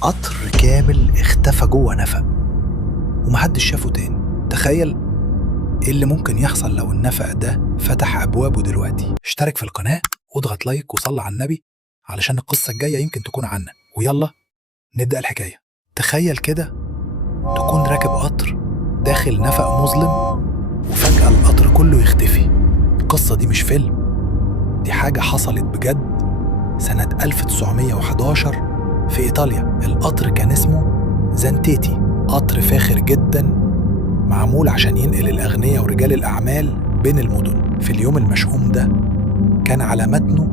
قطر كامل اختفى جوه نفق ومحدش شافه تاني. تخيل ايه اللي ممكن يحصل لو النفق ده فتح ابوابه دلوقتي. اشترك في القناة واضغط لايك وصلي على النبي علشان القصة الجاية يمكن تكون عنا. ويلا نبدأ الحكاية. تخيل كده تكون راكب قطر داخل نفق مظلم وفجأة القطر كله يختفي. القصة دي مش فيلم، دي حاجة حصلت بجد سنة 1911 في إيطاليا. القطر كان اسمه زانتيتي، قطر فاخر جدا معمول عشان ينقل الأغنياء ورجال الأعمال بين المدن. في اليوم المشؤوم ده كان على متنه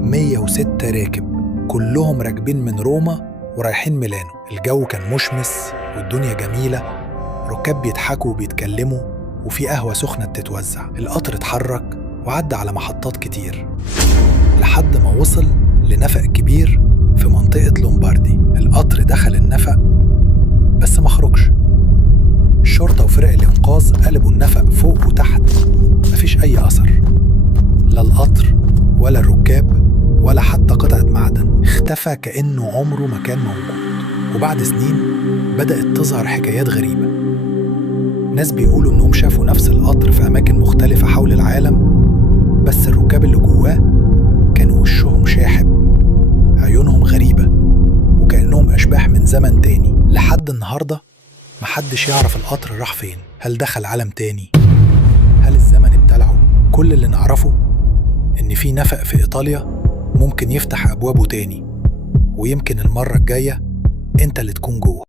106 راكب، كلهم راكبين من روما ورايحين ميلانو. الجو كان مشمس والدنيا جميلة، ركاب بيضحكوا وبيتكلموا وفي قهوة سخنة بتتوزع. القطر اتحرك وعدى على محطات كتير لحد ما وصل لنفق كبير في منطقة لومباردي. القطر دخل النفق بس ما خرجش. الشرطة وفرق الإنقاذ قلبوا النفق فوق وتحت، مفيش أي أثر، لا القطر ولا الركاب ولا حتى قطعة معدن. اختفى كأنه عمره ما كان موجود. وبعد سنين بدأت تظهر حكايات غريبة. ناس بيقولوا إنهم شافوا نفس القطر في أماكن مختلفة حول العالم، بس الركاب اللي جواه كانوا وشهم شاحب، عيونهم غريبة، وكأنهم أشباح من زمن تاني. لحد النهاردة محدش يعرف القطر راح فين. هل دخل عالم تاني؟ هل الزمن ابتلعه؟ كل اللي نعرفه إن في نفق في إيطاليا ممكن يفتح أبوابه تاني، ويمكن المرة الجاية أنت اللي تكون جوه.